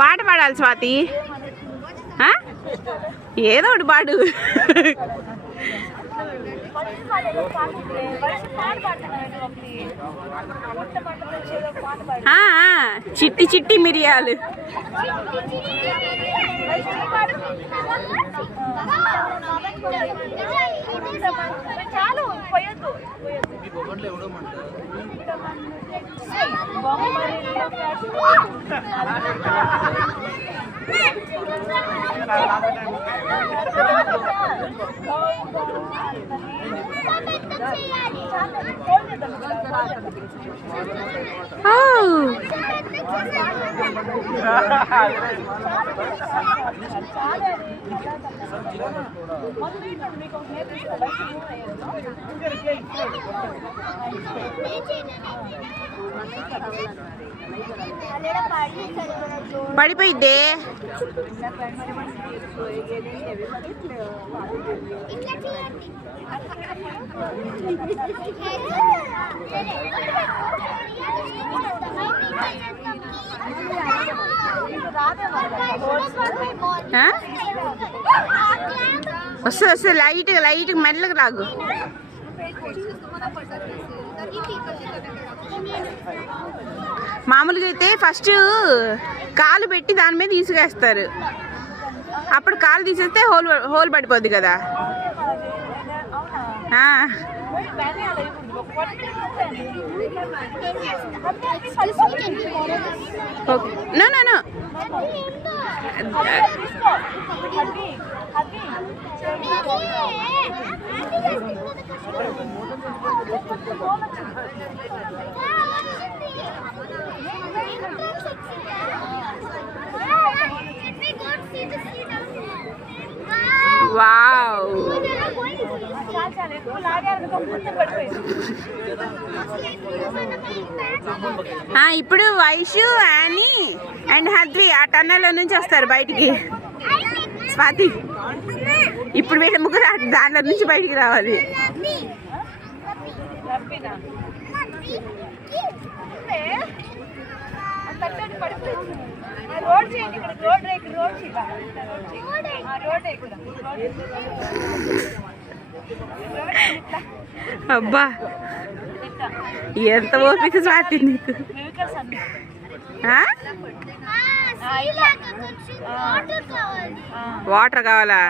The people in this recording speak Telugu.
పాట పాడాలి స్వాతి, ఏదో ఒకటి పాడు. చిట్టి చిట్టి మిరియాలు. చాలు పోయొద్దు. పడిపోయిద్దే. వస్తుంది లైట్ మెల్లగా రాగు. మామూలుగా అయితే ఫస్ట్ కాలు పెట్టి దాని మీద తీసుకేస్తారు, అప్పుడు కాలు తీసేస్తే హోల్ పడిపోద్ది కదా. Okay no no no wow. ఇప్పుడు వైషు, యానీ అండ్ హద్వి ఆ టన్నెల్లో నుంచి వస్తారు బయటికి. స్వాతి ఇప్పుడు వీళ్ళ ముగ్గురు దాంట్లో నుంచి బయటికి రావాలి. అబ్బా ఎంత ఓపిక స్వాతి నీకు. వాటర్ కావాలా?